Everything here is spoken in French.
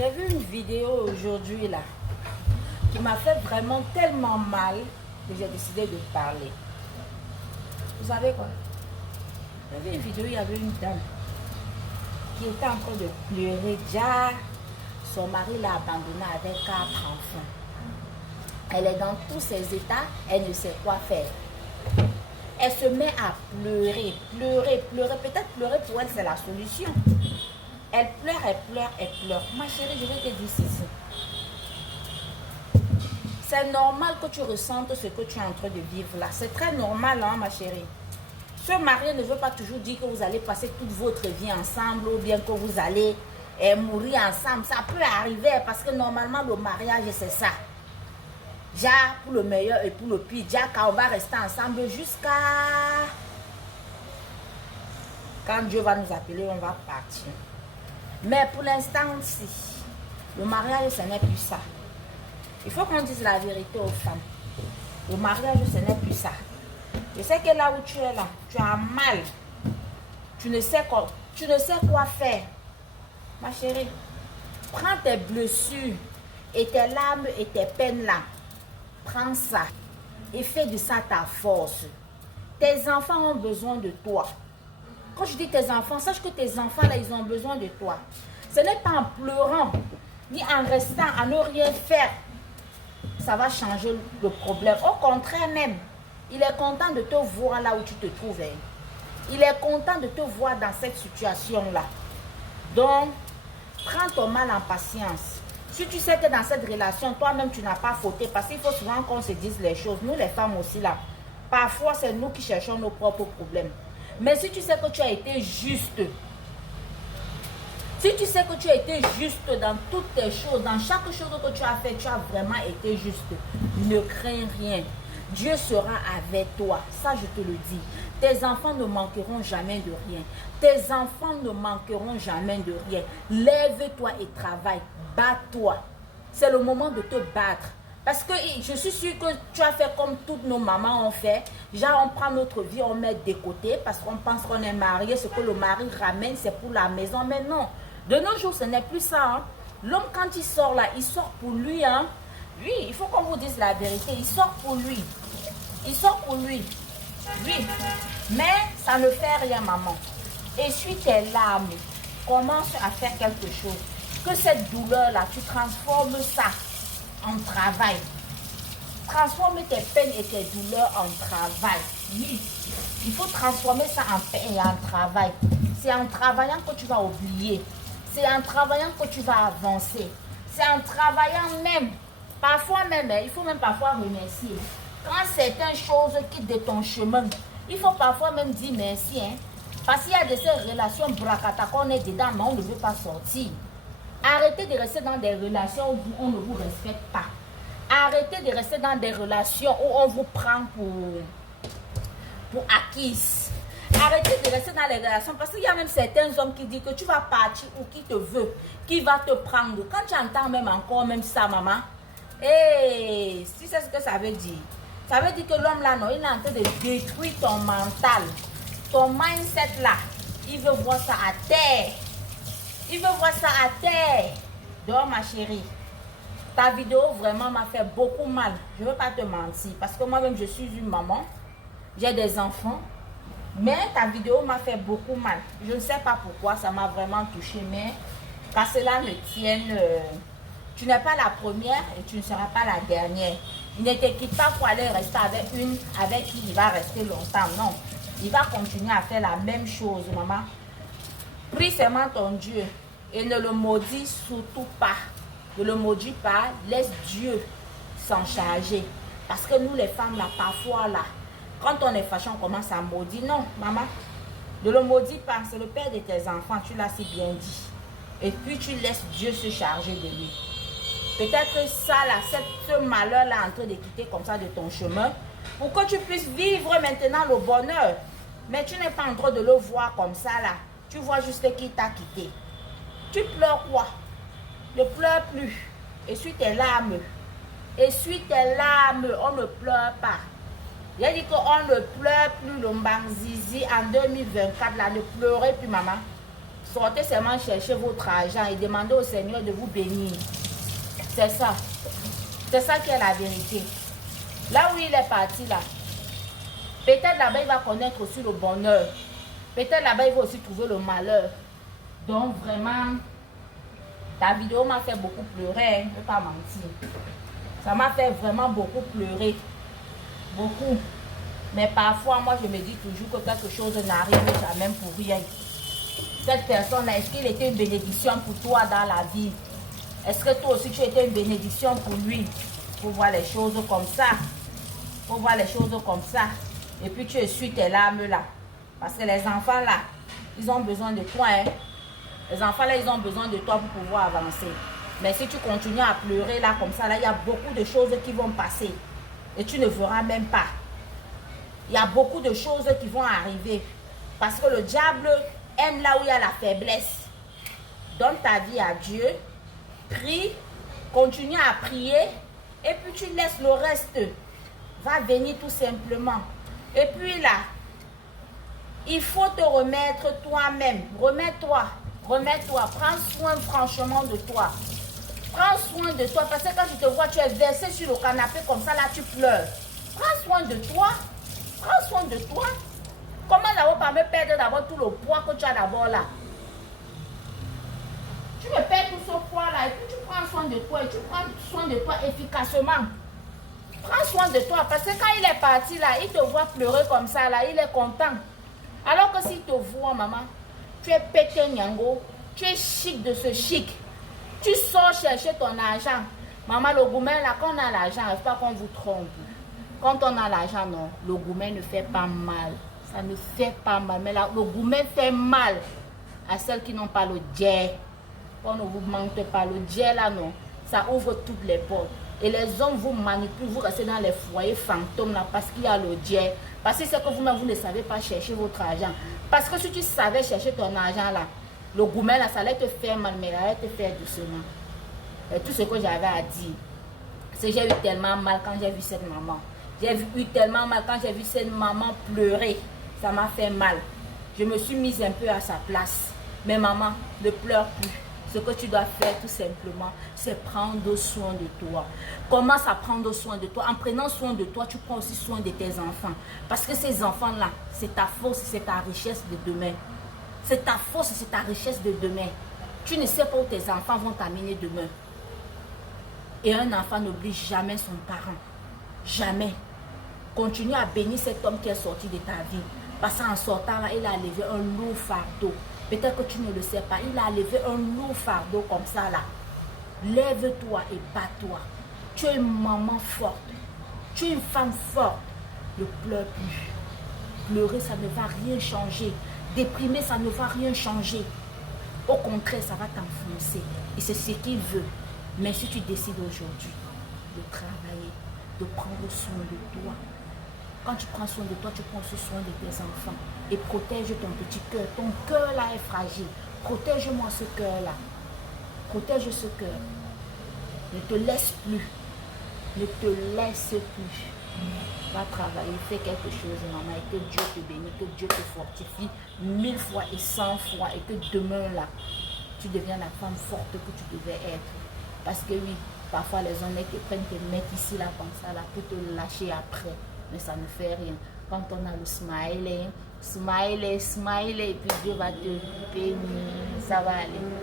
J'ai vu une vidéo aujourd'hui là qui m'a fait vraiment tellement mal que j'ai décidé de parler. Vous savez quoi? J'ai vu une vidéo, il y avait une dame qui était en train de pleurer. Déjà, son mari l'a abandonnée avec 4 enfants. Elle est dans tous ses états, elle ne sait quoi faire. Elle se met à pleurer, pleurer, pleurer. Peut-être pleurer pour elle, c'est la solution. Elle pleure, elle pleure, elle pleure. Ma chérie, je vais te dire ceci. C'est normal que tu ressentes ce que tu es en train de vivre là. C'est très normal, hein, ma chérie. Ce mari ne veut pas toujours dire que vous allez passer toute votre vie ensemble ou bien que vous allez mourir ensemble. Ça peut arriver parce que normalement, le mariage, c'est ça. Déjà, pour le meilleur et pour le pire, déjà, quand on va rester ensemble jusqu'à... Quand Dieu va nous appeler, on va partir. Mais pour l'instant, si le mariage, ce n'est plus ça. Il faut qu'on dise la vérité aux femmes. Le mariage, ce n'est plus ça. Je sais que là où tu es là, tu as mal. Tu ne sais quoi faire. Ma chérie, prends tes blessures et tes larmes et tes peines là. Prends ça et fais de ça ta force. Tes enfants ont besoin de toi. Quand je dis tes enfants, sache que tes enfants là, ils ont besoin de toi. Ce n'est pas en pleurant, ni en restant, à ne rien faire, ça va changer le problème. Au contraire même, il est content de te voir là où tu te trouves. Il est content de te voir dans cette situation-là. Donc, prends ton mal en patience. Si tu sais que dans cette relation, toi-même, tu n'as pas fauté, parce qu'il faut souvent qu'on se dise les choses. Nous, les femmes aussi, là, parfois, c'est nous qui cherchons nos propres problèmes. Mais si tu sais que tu as été juste, si tu sais que tu as été juste dans toutes tes choses, dans chaque chose que tu as fait, tu as vraiment été juste, ne crains rien. Dieu sera avec toi, ça je te le dis. Tes enfants ne manqueront jamais de rien. Tes enfants ne manqueront jamais de rien. Lève-toi et travaille, bats-toi. C'est le moment de te battre. Parce que je suis sûre que tu as fait comme toutes nos mamans ont fait. Genre, on prend notre vie, on met de côté parce qu'on pense qu'on est marié. Ce que le mari ramène, c'est pour la maison. Mais non, de nos jours, ce n'est plus ça. Hein. L'homme, quand il sort là, il sort pour lui. Hein. Lui, il faut qu'on vous dise la vérité. Il sort pour lui. Il sort pour lui. Oui. Mais ça ne fait rien, maman. Essuie tes larmes. Commence à faire quelque chose. Que cette douleur-là, tu transformes ça en travail. Transforme tes peines et tes douleurs en travail. Oui. Il faut transformer ça en peine et en travail. C'est en travaillant que tu vas oublier. C'est en travaillant que tu vas avancer. C'est en travaillant même. Parfois même, il faut même parfois remercier. Quand certaines choses quittent de ton chemin, il faut parfois même dire merci. Hein? Parce qu'il y a de ces relations bracata qu'on est dedans, mais on ne veut pas sortir. Arrêtez de rester dans des relations où on ne vous respecte pas. Arrêtez de rester dans des relations où on vous prend pour acquise. Arrêtez de rester dans les relations parce qu'il y a même certains hommes qui disent que tu vas partir ou qui te veut, qui va te prendre. Quand tu entends même encore même ça, maman, hey, tu sais ce que ça veut dire? Ça veut dire que l'homme là, non, il est en train de détruire ton mental. Ton mindset là, il veut voir ça à terre. Il veut voir ça à terre. Donc, ma chérie, ta vidéo vraiment m'a fait beaucoup mal. Je ne veux pas te mentir. Parce que moi-même, je suis une maman. J'ai des enfants. Mais ta vidéo m'a fait beaucoup mal. Je ne sais pas pourquoi, ça m'a vraiment touchée. Mais qu'à cela ne tienne, tu n'es pas la première et tu ne seras pas la dernière. Il ne te quitte pas pour aller rester avec une avec qui il va rester longtemps. Non. Il va continuer à faire la même chose, maman. Prie seulement ton Dieu et ne le maudis surtout pas. Ne le maudis pas, laisse Dieu s'en charger. Parce que nous les femmes là, parfois là, quand on est fâché, on commence à maudire. Non, maman, ne le maudis pas, c'est le père de tes enfants, tu l'as si bien dit. Et puis tu laisses Dieu se charger de lui. Peut-être que ça là, ce malheur là en train de quitter comme ça de ton chemin, pour que tu puisses vivre maintenant le bonheur. Mais tu n'es pas en train de le voir comme ça là. Tu vois juste qu'il t'a quitté. Tu pleures quoi? Ne pleure plus. Essuie tes larmes. Essuie tes larmes. On ne pleure pas. J'ai dit qu'on ne pleure plus le Mbanzizi en 2024. Là, ne pleurez plus, maman. Sortez seulement chercher votre argent et demandez au Seigneur de vous bénir. C'est ça. C'est ça qui est la vérité. Là où il est parti, là, peut-être là-bas, il va connaître aussi le bonheur. Peut-être là-bas, il va aussi trouver le malheur. Donc, vraiment, ta vidéo m'a fait beaucoup pleurer, hein, je ne vais pas mentir. Ça m'a fait vraiment beaucoup pleurer. Beaucoup. Mais parfois, moi, je me dis toujours que quelque chose n'arrive jamais pour rien. Cette personne-là, est-ce qu'il était une bénédiction pour toi dans la vie? Est-ce que toi aussi, tu étais une bénédiction pour lui? Pour voir les choses comme ça. Pour voir les choses comme ça. Et puis, tu essuies tes larmes là. Parce que les enfants là, ils ont besoin de toi. Hein? Les enfants là, ils ont besoin de toi pour pouvoir avancer. Mais si tu continues à pleurer là, comme ça, là, il y a beaucoup de choses qui vont passer. Et tu ne verras même pas. Il y a beaucoup de choses qui vont arriver. Parce que le diable aime là où il y a la faiblesse. Donne ta vie à Dieu. Prie. Continue à prier. Et puis tu laisses le reste. Va venir tout simplement. Et puis là, il faut te remettre toi-même. Remets-toi. Remets-toi. Prends soin franchement de toi. Prends soin de toi. Parce que quand je te vois, tu es versé sur le canapé comme ça, là, tu pleures. Prends soin de toi. Prends soin de toi. Comment d'abord pas me perdre d'abord tout le poids que tu as d'abord là? Tu me perds tout ce poids là et puis tu prends soin de toi et tu prends soin de toi efficacement. Prends soin de toi parce que quand il est parti là, il te voit pleurer comme ça là, il est content. Alors que s'il te voit, maman, tu es pété nyango, tu es chic de ce chic. Tu sors chercher ton argent. Maman, le gourmet là, quand on a l'argent, il ne faut pas qu'on vous trompe. Quand on a l'argent, non, le gourmet ne fait pas mal. Ça ne fait pas mal. Mais là, le gourmet fait mal à celles qui n'ont pas le dieu. On ne vous mente pas. Le dieu là, non, ça ouvre toutes les portes. Et les hommes vous manipulent, vous restez dans les foyers fantômes là parce qu'il y a le dieu. Parce que c'est que vous-même, vous ne savez pas chercher votre argent. Parce que si tu savais chercher ton argent là, le gourmet là, ça allait te faire mal, mais ça allait te faire doucement. Et tout ce que j'avais à dire, c'est que j'ai eu tellement mal quand j'ai vu cette maman. J'ai eu tellement mal quand j'ai vu cette maman pleurer. Ça m'a fait mal. Je me suis mise un peu à sa place. Mais maman, ne pleure plus. Ce que tu dois faire tout simplement, c'est prendre soin de toi. Commence à prendre soin de toi. En prenant soin de toi, tu prends aussi soin de tes enfants. Parce que ces enfants-là, c'est ta force, c'est ta richesse de demain. C'est ta force, c'est ta richesse de demain. Tu ne sais pas où tes enfants vont t'amener demain. Et un enfant n'oublie jamais son parent. Jamais. Continue à bénir cet homme qui est sorti de ta vie. Parce qu'en sortant là, il a levé un lourd fardeau. Peut-être que tu ne le sais pas. Il a levé un lourd fardeau comme ça là. Lève-toi et bats-toi. Tu es une maman forte. Tu es une femme forte. Ne pleure plus. Pleurer, ça ne va rien changer. Déprimer, ça ne va rien changer. Au contraire, ça va t'enfoncer. Et c'est ce qu'il veut. Mais si tu décides aujourd'hui de travailler, de prendre soin de toi, quand tu prends soin de toi, tu prends aussi soin de tes enfants. Et protège ton petit cœur. Ton cœur là est fragile. Protège-moi ce cœur là. Protège ce cœur. Ne te laisse plus. Ne te laisse plus. Va travailler, fais quelque chose, maman. Et que Dieu te bénisse, que Dieu te fortifie 1000 fois et 100 fois. Et que demain là, tu deviens la femme forte que tu devais être. Parce que oui, parfois les honnêtes te prennent, te mettent ici là comme ça là pour te lâcher après. Mais ça ne fait rien. Quand on a le smile, smile, smile, et puis Dieu va te bénir. Ça va aller.